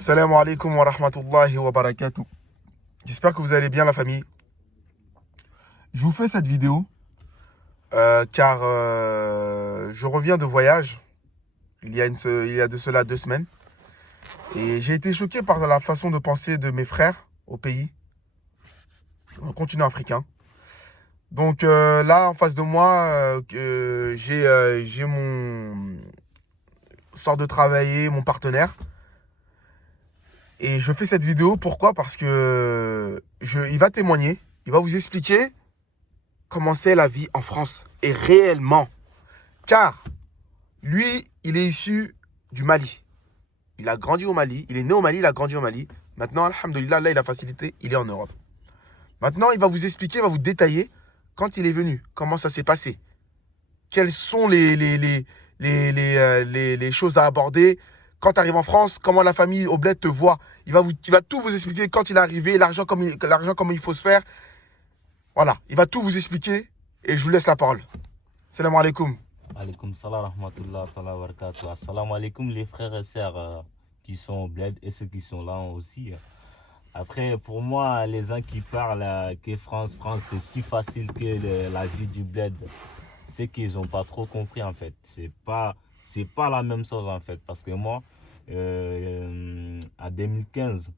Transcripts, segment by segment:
Salam alaikum wa rahmatullahi wa barakatuh. J'espère que vous allez bien la famille. Je vous fais cette vidéo car je reviens de voyage il y a de cela 2 semaines. Et j'ai été choqué par la façon de penser de mes frères au pays, au continent africain. Donc là en face de moi, j'ai mon sort de travailler, mon partenaire. Et je fais cette vidéo, pourquoi? Parce que il va témoigner, il va vous expliquer comment c'est la vie en France. Et réellement. Car lui, il est issu du Mali. Il a grandi au Mali, il est né au Mali, il a grandi au Mali. Maintenant, alhamdoulilah, là, il a facilité, il est en Europe. Maintenant, il va vous expliquer, il va vous détailler quand il est venu, comment ça s'est passé. Quelles sont les choses à aborder. Quand tu arrives en France, comment la famille au bled te voit. Il va tout vous expliquer quand il est arrivé, l'argent comment il faut se faire. Voilà, il va tout vous expliquer et je vous laisse la parole. Salam alaikum. Alaikum salam rahmatullah wa barakatuh. Assalamu alaikum les frères et sœurs qui sont au bled et ceux qui sont là aussi. Après, pour moi, les gens qui parlent que France, c'est si facile que la vie du bled, c'est qu'ils n'ont pas trop compris en fait. C'est pas la même chose en fait. Parce que moi, à 2015,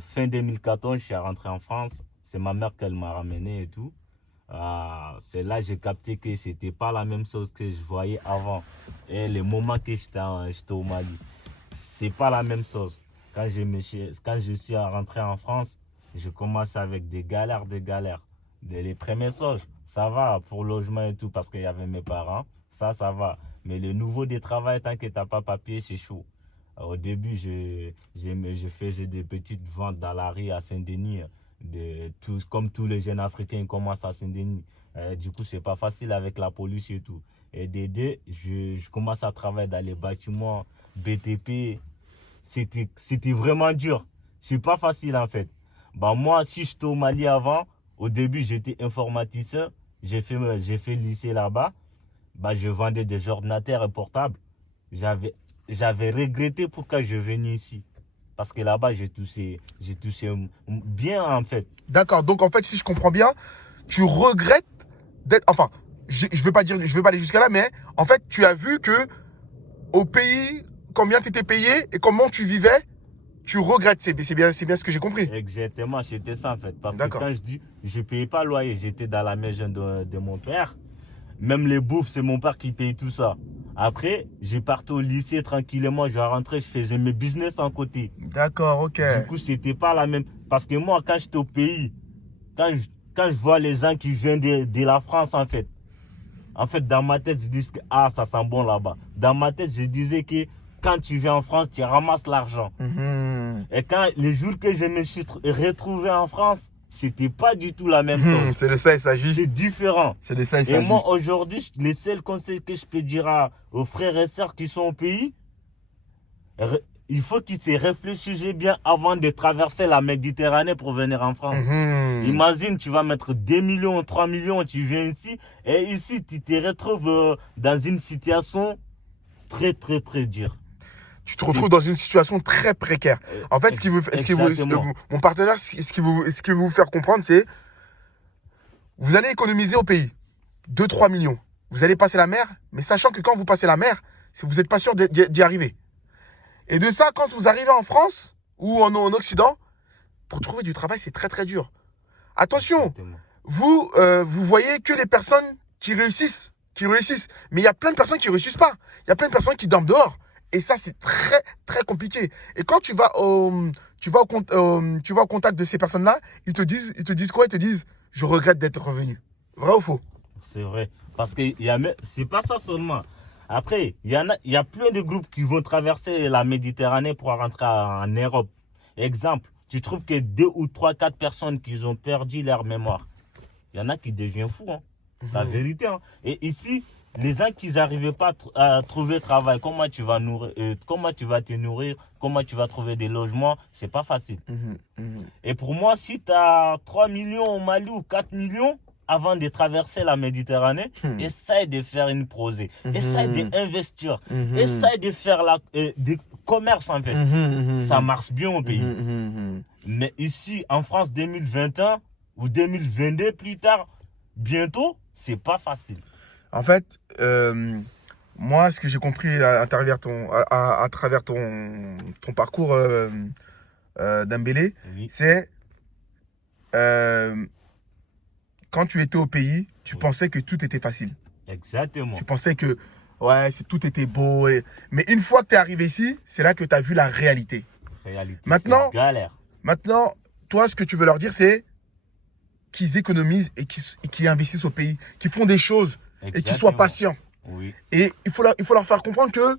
fin 2014, je suis rentré en France. C'est ma mère qui m'a ramené et tout. C'est là que j'ai capté que c'était pas la même chose que je voyais avant. Et les moments que j'étais au Mali, c'est pas la même chose. Quand je suis rentré en France, je commence avec des galères. Les premières choses, ça va pour logement et tout parce qu'il y avait mes parents. Ça va. Mais le nouveau des travail, tant que tu n'as pas papier, c'est chaud. Au début, je faisais des petites ventes dans la rue à Saint-Denis. Comme tous les jeunes Africains commencent à Saint-Denis. Du coup, c'est pas facile avec la police et tout. Et je commence à travailler dans les bâtiments BTP. C'était vraiment dur. C'est pas facile en fait. Moi, si j'étais au Mali avant, au début, j'étais informaticien. J'ai fait lycée là-bas. Je vendais des ordinateurs portables. J'avais regretté pourquoi je venais ici. Parce que là-bas, j'ai touché bien en fait. D'accord, donc en fait, si je comprends bien, tu regrettes d'être... Enfin, je veux pas aller jusqu'à là, mais en fait, tu as vu que au pays, combien tu étais payé et comment tu vivais, tu regrettes. C'est bien ce que j'ai compris. Exactement, c'était ça en fait. Parce que D'accord. quand je dis, je ne payais pas le loyer, j'étais dans la maison de mon père. Même les bouffes, c'est mon père qui paye tout ça. Après, j'ai parti au lycée tranquillement, je rentrais, je faisais mes business en côté. D'accord, ok. Du coup, c'était pas la même. Parce que moi, quand j'étais au pays, quand je vois les gens qui viennent de la France, en fait, dans ma tête, je dis que ça sent bon là-bas. Dans ma tête, je disais que quand tu viens en France, tu ramasses l'argent. Et les jours que je me suis retrouvé en France, c'était pas du tout la même chose. C'est de ça il s'agit. C'est différent. C'est de ça il s'agit. Et moi, aujourd'hui, les seuls conseils que je peux dire aux frères et sœurs qui sont au pays, il faut qu'ils se réfléchissent bien avant de traverser la Méditerranée pour venir en France. Imagine, tu vas mettre 2 millions, 3 millions, tu viens ici, et ici, tu te retrouves dans une situation très, très, très dure. Tu te retrouves dans une situation très précaire. En fait, mon partenaire, ce qu'il veut vous faire comprendre, c'est vous allez économiser au pays 2-3 millions. Vous allez passer la mer, mais sachant que quand vous passez la mer, vous n'êtes pas sûr d'y arriver. Et de ça, quand vous arrivez en France ou en Occident, pour trouver du travail, c'est très très dur. Attention, vous voyez que les personnes qui réussissent. Mais il y a plein de personnes qui ne réussissent pas. Il y a plein de personnes qui dorment dehors. Et ça, c'est très, très compliqué. Et quand tu vas au contact de ces personnes-là, ils te disent quoi? Ils te disent, je regrette d'être revenu. Vrai ou faux? C'est vrai. Parce que c'est pas ça seulement. Après, il y a plein de groupes qui vont traverser la Méditerranée pour rentrer en Europe. Exemple, tu trouves que 2 ou 3, 4 personnes qui ont perdu leur mémoire. Il y en a qui deviennent fous, hein. La vérité, hein. Et ici, les gens qui n'arrivaient pas à trouver travail, comment tu vas te nourrir, comment tu vas trouver des logements, c'est pas facile. Et pour moi, si tu as 3 millions au Mali ou 4 millions, avant de traverser la Méditerranée, essaye de faire une prosée, essaye d'investir, essaye de faire commerce en fait. Ça marche bien au pays. Mais ici, en France 2021 ou 2022 plus tard, bientôt, c'est pas facile. En fait, moi, ce que j'ai compris à travers ton parcours Dembélé, Oui, c'est quand tu étais au pays, tu pensais que tout était facile. exactement. Tu pensais que ouais, tout était beau. Mais une fois que tu es arrivé ici, c'est là que tu as vu la réalité. Réalité, Maintenant, c'est galère. Maintenant, toi, ce que tu veux leur dire, c'est qu'ils économisent et qu'ils investissent au pays, qu'ils font des choses et qu'ils soient Exactement. patients. Oui, Et il faut leur faire comprendre que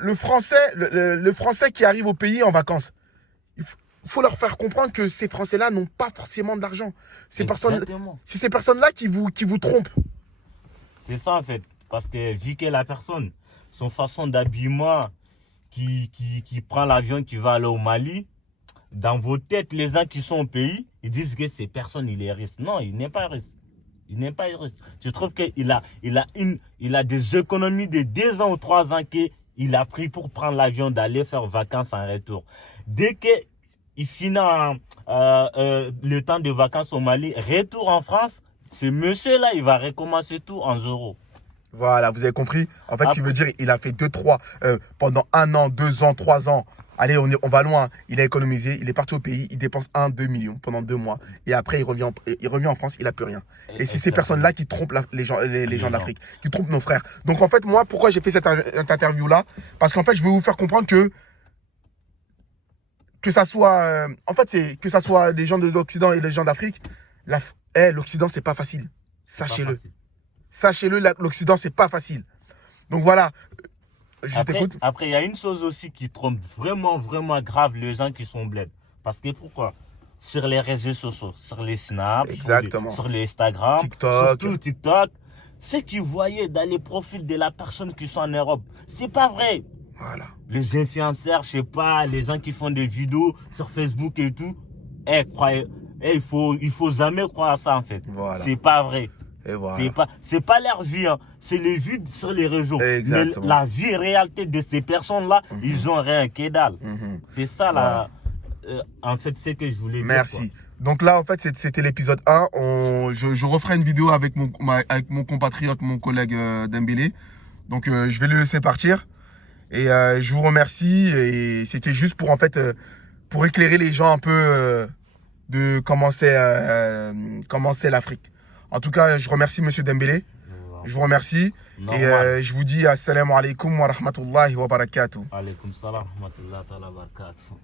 le Français qui arrive au pays en vacances, il faut leur faire comprendre que ces Français-là n'ont pas forcément de l'argent. exactement. C'est ces personnes-là qui vous trompent. C'est ça en fait. Parce que vu que la personne, son façon d'habillement, qui prend l'avion, qui va aller au Mali, dans vos têtes, les gens qui sont au pays, ils disent que ces personnes, il est riche. Non, il n'est pas riche. Il n'est pas riche. Je trouve qu'il a des économies de 2 ans ou 3 ans qu'il a pris pour prendre l'avion, d'aller faire vacances en retour. Dès qu'il finit le temps de vacances au Mali, retour en France, ce monsieur-là, il va recommencer tout en euros. Voilà, vous avez compris. En fait, ce qu'il veut dire, il a fait 3, pendant 1 an, 2 ans, 3 ans. Allez, on va loin. Il a économisé, il est parti au pays, il dépense 1-2 millions pendant 2 mois. Et après, il revient en France, il n'a plus rien. Et c'est ces personnes-là qui trompent les gens d'Afrique, qui trompent nos frères. Donc, en fait, moi, pourquoi j'ai fait cette interview-là? Parce qu'en fait, je veux vous faire comprendre que ça soit, que ça soit des gens de l'Occident et des gens d'Afrique, l'Occident, c'est pas facile. Sachez-le. Sachez-le, l'Occident, c'est pas facile. Donc voilà, je t'écoute. Après, il y a une chose aussi qui trompe vraiment, vraiment grave les gens qui sont bleds. Parce que pourquoi? Sur les réseaux sociaux, sur les Snap, sur les Instagram, surtout TikTok, ce qu'ils voyaient dans les profils de la personne qui sont en Europe, c'est pas vrai. Voilà. Les influenceurs, je sais pas, les gens qui font des vidéos sur Facebook et tout, il faut jamais croire à ça en fait. Voilà. C'est pas vrai. Et voilà. C'est pas leur vie, hein. C'est les vues sur les réseaux. Exactement. Mais la vie réalité de ces personnes-là, ils ont rien que dalle. C'est ça là. En fait, c'est que je voulais dire. Merci. Donc là, en fait, c'était l'épisode 1. Je referai une vidéo avec mon compatriote, mon collègue Dembélé. Donc je vais le laisser partir. Et je vous remercie. Et c'était juste pour, en fait, pour éclairer les gens un peu de comment c'est l'Afrique. En tout cas, je remercie Monsieur Dembélé. Je vous remercie. Et je vous dis assalamu alaikum wa rahmatullahi wa barakatuh. Alaikum salam wa rahmatullahi wa barakatuh.